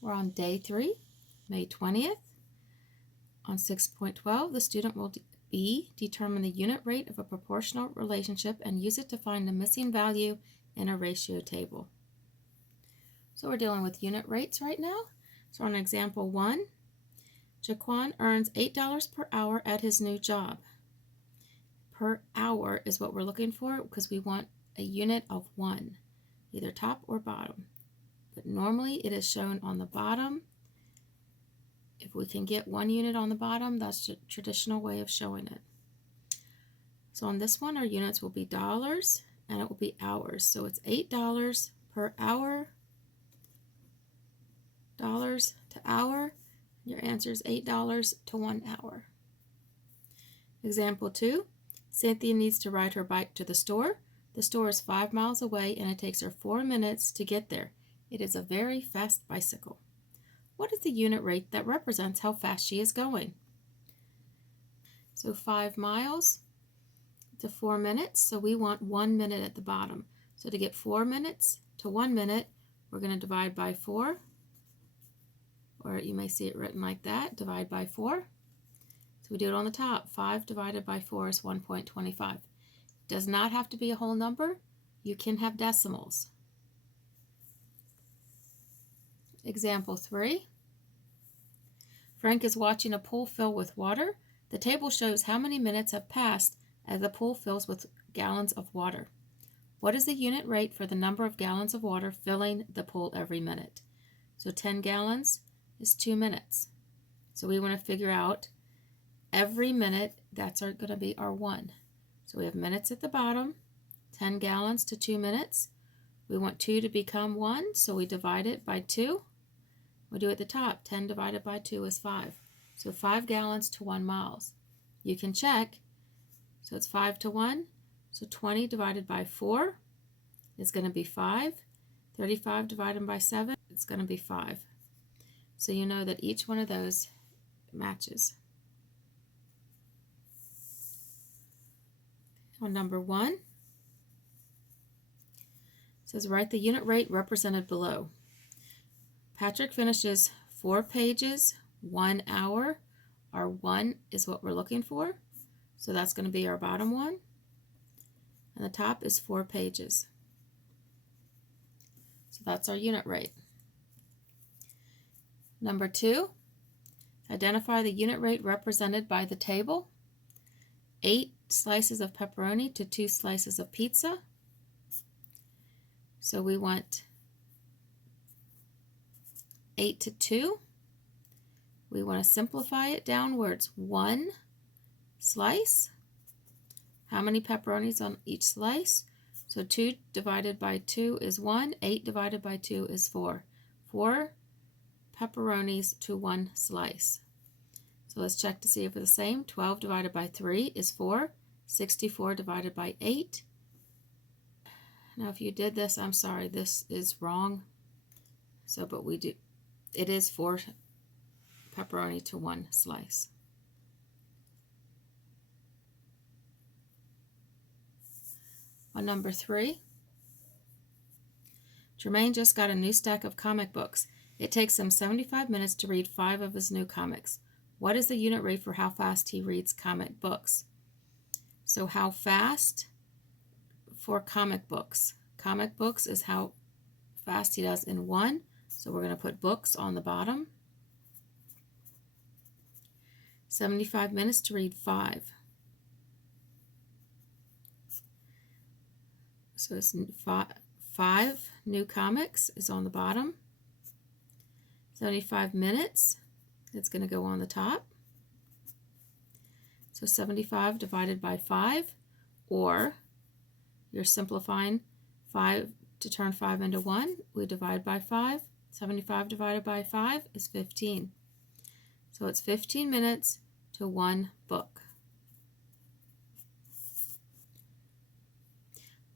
We're on day 3, May 20th. On 6.12, the student will determine the unit rate of a proportional relationship and use it to find the missing value in a ratio table. So we're dealing with unit rates right now. So on example 1, Jaquan earns $8 per hour at his new job. Per hour is what we're looking for because we want a unit of 1, either top or bottom. But normally it is shown on the bottom. If we can get 1 unit on the bottom, that's the traditional way of showing it. So on this one, our units will be dollars and it will be hours. So it's $8 per hour, dollars to hour. Your answer is $8 to 1 hour. Example 2, Cynthia needs to ride her bike to the store. The store is 5 miles away and it takes her 4 minutes to get there. It is a very fast bicycle. What is the unit rate that represents how fast she is going? So 5 miles to 4 minutes, so we want 1 minute at the bottom. So to get 4 minutes to 1 minute, we're going to divide by 4, or you may see it written like that, divide by 4. So we do it on the top. 5 divided by 4 is 1.25. Does not have to be a whole number. You can have decimals. Example 3. Frank is watching a pool fill with water. The table shows how many minutes have passed as the pool fills with gallons of water. What is the unit rate for the number of gallons of water filling the pool every minute? So 10 gallons is 2 minutes. So we want to figure out every minute, that's going to be our 1. So we have minutes at the bottom, 10 gallons to 2 minutes. We want 2 to become 1, so we divide it by 2. We do at the top, 10 divided by 2 is 5. So 5 gallons to 1 miles. You can check, so it's 5 to 1. So 20 divided by 4 is going to be 5. 35 divided by 7 is going to be 5. So you know that each one of those matches. On number 1, it says write the unit rate represented below. Patrick finishes 4 pages, 1 hour. Our 1 is what we're looking for. So that's going to be our bottom one. And the top is 4 pages. So that's our unit rate. Number 2, identify the unit rate represented by the table. 8 slices of pepperoni to 2 slices of pizza. So we want 8 to 2. We want to simplify it downwards. 1 slice. How many pepperonis on each slice? So 2 divided by 2 is 1. 8 divided by 2 is 4. 4 pepperonis to 1 slice. So let's check to see if they're the same. 12 divided by 3 is 4. 64 divided by 8. Now if you did this, I'm sorry, this is wrong. So, but we do, it is 4 pepperoni to 1 slice. On number 3, Jermaine just got a new stack of comic books. It takes him 75 minutes to read 5 of his new comics. What is the unit rate for how fast he reads comic books? So how fast for comic books? Comic books is how fast he does in 1. So we're going to put books on the bottom. 75 minutes to read 5. So it's 5 new comics is on the bottom. 75 minutes, it's going to go on the top. So 75 divided by 5, or you're simplifying 5 to turn 5 into 1. We divide by 5. 75 divided by 5 is 15. So it's 15 minutes to 1 book.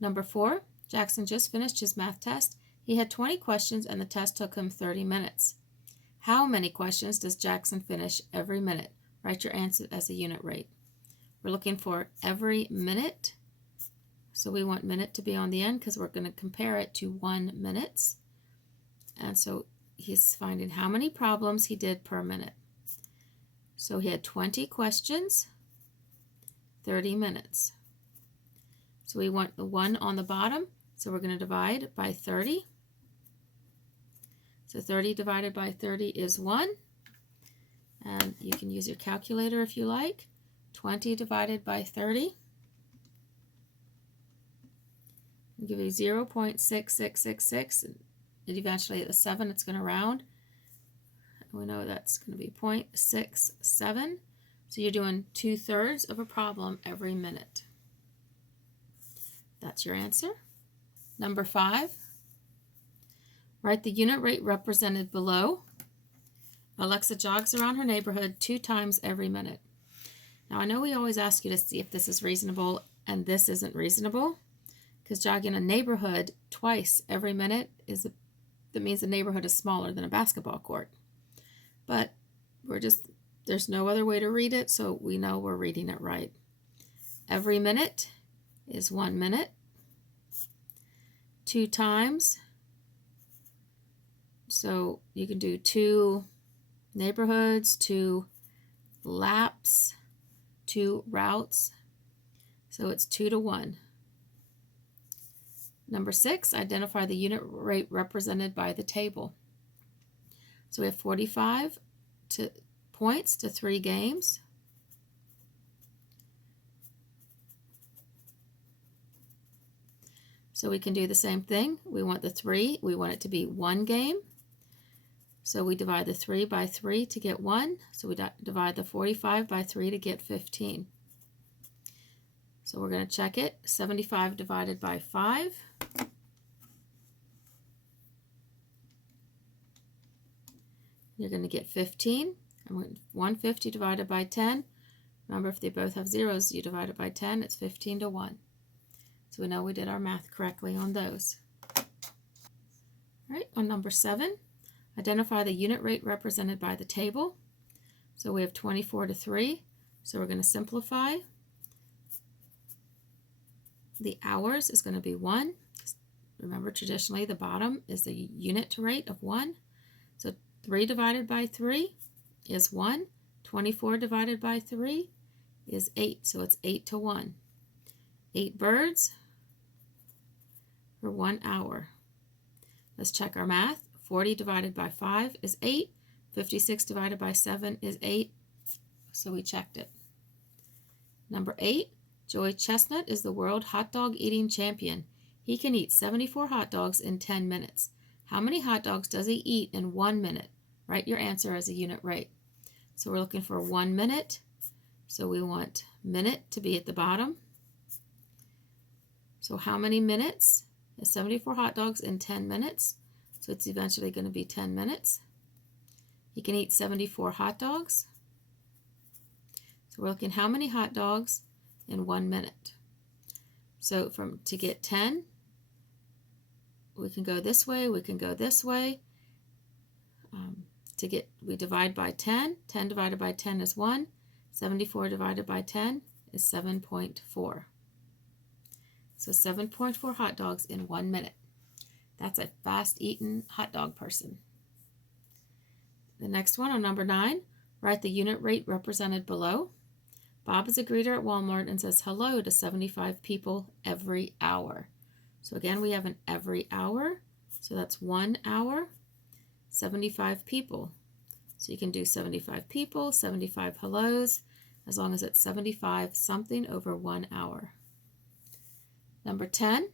Number 4, Jackson just finished his math test. He had 20 questions and the test took him 30 minutes. How many questions does Jackson finish every minute? Write your answer as a unit rate. We're looking for every minute. So we want minute to be on the end because we're going to compare it to 1 minute. And so he's finding how many problems he did per minute. So he had 20 questions, 30 minutes. So we want the 1 on the bottom, so we're going to divide by 30. So 30 divided by 30 is 1. And you can use your calculator if you like. 20 divided by 30 will give you 0.6666. And eventually at the 7 it's going to round. We know that's going to be 0.67. So you're doing 2/3 of a problem every minute. That's your answer. Number 5. Write the unit rate represented below. Alexa jogs around her neighborhood 2 times every minute. Now I know we always ask you to see if this is reasonable, and this isn't reasonable, because jogging a neighborhood twice every minute that means the neighborhood is smaller than a basketball court. But there's no other way to read it, so we know we're reading it right. Every minute is 1 minute. 2 times, so you can do 2 neighborhoods, 2 laps, 2 routes, so it's 2 to 1. Number 6, identify the unit rate represented by the table. So we have 45 points to 3 games. So we can do the same thing. We want the 3, we want it to be 1 game. So we divide the 3 by 3 to get 1. So we divide the 45 by 3 to get 15. So we're going to check it. 75 divided by 5. You're going to get 15. And 150 divided by 10. Remember, if they both have zeros, you divide it by 10. It's 15 to 1. So we know we did our math correctly on those. All right, on number 7, identify the unit rate represented by the table. So we have 24 to 3. So we're going to simplify. The hours is going to be 1. Remember, traditionally the bottom is the unit rate of 1. So 3 divided by 3 is 1. 24 divided by 3 is 8. So it's 8 to 1. 8 birds for 1 hour. Let's check our math. 40 divided by 5 is 8. 56 divided by 7 is 8. So we checked it. Number 8, Joey Chestnut is the world hot dog eating champion. He can eat 74 hot dogs in 10 minutes. How many hot dogs does he eat in 1 minute? Write your answer as a unit rate. So we're looking for 1 minute. So we want minute to be at the bottom. So how many minutes? 74 hot dogs in 10 minutes. So it's eventually going to be 10 minutes. He can eat 74 hot dogs. So we're looking how many hot dogs in 1 minute. So to get 10, we can go this way, we can go this way. We divide by 10. 10 divided by 10 is 1. 74 divided by 10 is 7.4. So 7.4 hot dogs in 1 minute. That's a fast-eating hot dog person. The next one, on number 9, write the unit rate represented below. Bob is a greeter at Walmart and says hello to 75 people every hour. So again, we have an every hour. So that's 1 hour, 75 people. So you can do 75 people, 75 hellos, as long as it's 75 something over 1 hour. Number 10,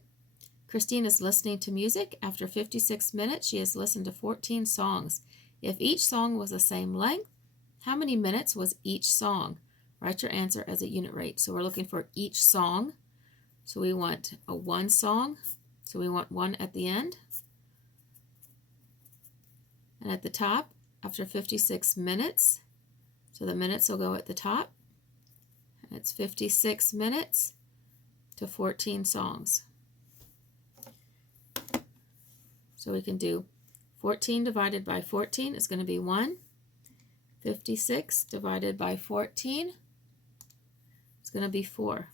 Christine is listening to music. After 56 minutes, she has listened to 14 songs. If each song was the same length, how many minutes was each song? Write your answer as a unit rate. So we're looking for each song. So we want a 1 song. So we want 1 at the end. And at the top, after 56 minutes, so the minutes will go at the top. And it's 56 minutes to 14 songs. So we can do 14 divided by 14 is going to be 1. 56 divided by 14 is going to be 4.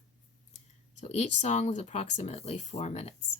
So each song was approximately 4 minutes.